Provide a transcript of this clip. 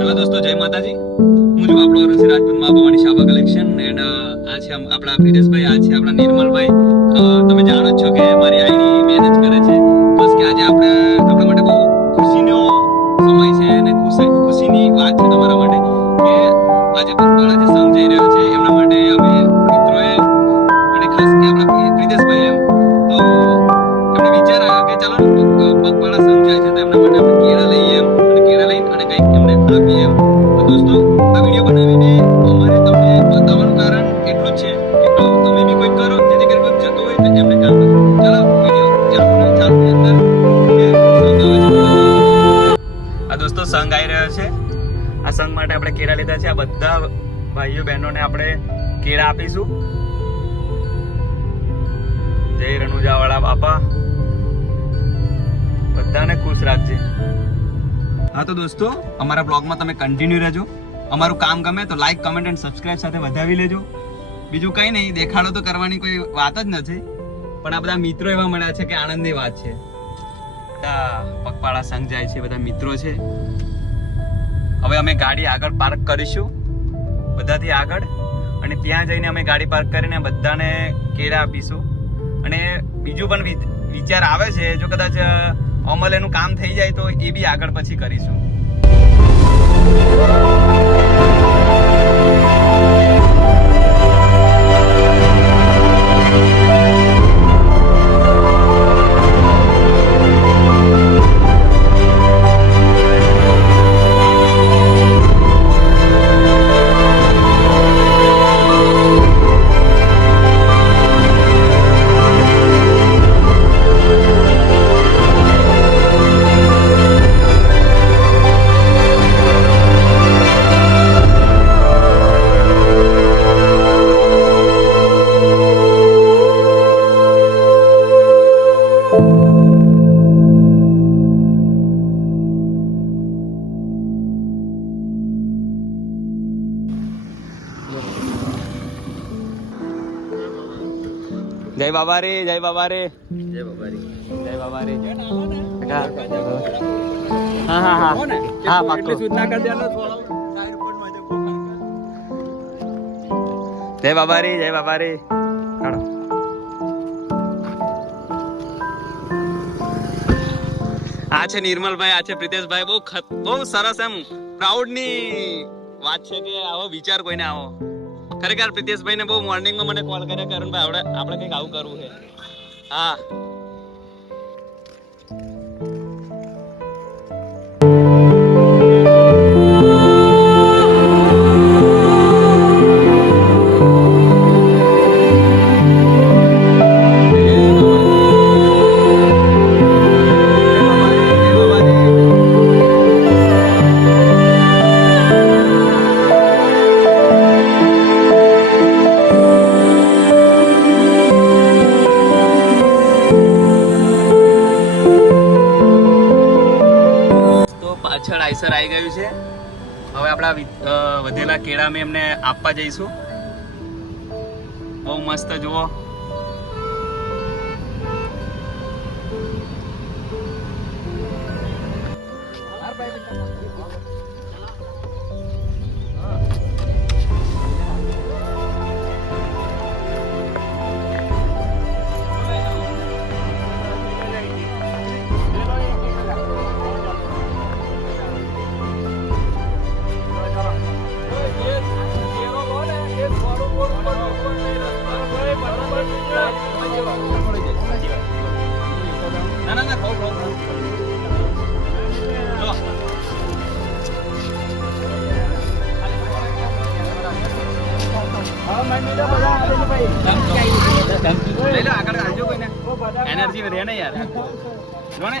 Hello દોસ્તો, જય માતાજી. હું છું આપણો અરુણ રાજપૂત માબાવાણી શાબા કલેક્શન એન્ડ આ છે આપણા પ્રિતેશભાઈ, આ છે આપણા નિર્મલભાઈ. તમે જાણો છો કે મારી આઈડી મેનેજ કરે છે. બસ કે આજે આપણા માટે બહુ ખુશીનો સમય છે અને ખુશીની વાત છે તમારા માટે કે આજે પગપાળા જે સંઘ જઈ રહ્યો છે એમના માટે અમે મિત્રોએ અને ખાસ કે આપણા પ્રિતેશભાઈ એમ તો એમને વિચાર આવ્યો કે ચાલો પગપાળા સંઘ જાય છે તો એમના માટે આપણે કેળા લઈએ એમ અને કેળા લઈને અને કંઈક એમને આપીએ એમ. તો દોસ્તો, આ વિડીયો બનાવીને અમારે તમને બતાવવાનું કારણ એટલું જ છે કે તમે બી કોઈ કરો જેથી કરી કોઈ જતો હોય તો એમને કામ લાગે. ચાલો વિડીયો ચાલુ અંદર કે સંઘ આવે છે. આ દોસ્તો સંઘ આવી રહ્યો છે. આ સંઘ માટે આપણે કેળા લીધા છે. આ બધા ભાઈઓ બહેનોને આપણે કેળા આપીશું. જય રણુજાવાળા બાપા બધાને ખુશ રાખજે. હા તો દોસ્તો, અમારા બ્લોગમાં તમે કન્ટિન્યુ રહેજો. અમારું કામ ગમે તો લાઈક, કમેન્ટ એન્ડ સબસ્ક્રાઇબ સાથે વધાવી લેજો. બીજું કંઈ નહીં, દેખાડો તો કરવાની કોઈ વાત જ નથી, પણ આ બધા મિત્રો એવા મળ્યા છે કે આનંદની વાત છે. પગપાળા સંઘ જાય છે, બધા મિત્રો છે. હવે અમે ગાડી આગળ પાર્ક કરીશું બધાથી આગળ, અને ત્યાં જઈને અમે ગાડી પાર્ક કરીને બધાને કેળા આપીશું. અને બીજું પણ વિચાર આવે છે, જો કદાચ અમલ એનું કામ થઈ જાય તો એ બી આગળ પછી કરીશું. જય બાબા રે, જય બાબા રે, જય બાબા રે, જય બાબા રે. હા હા હા હા પાક્કું. જય બાબા રે, જય બાબા રે. આ છે નિર્મલભાઈ, આ છે પ્રિતેશભાઈ. બહુ સરસ એમ પ્રાઉડ ની વાત છે કે આવો વિચાર કોઈને આવો. ખરેખર પ્રિતેશભાઈ ને બહુ મોર્નિંગમાં મને કોલ કર્યો કે અરુણભાઈ આપણે કંઈક આવું કરવું છે. હા પાછળ આઈસર આવી ગયું છે. હવે આપણા વધેલા કેળા અમે એમને આપવા જઈશું. બહુ મસ્ત જુઓ. ના ખાવ એનર્જી રહે ને યાર. જો ને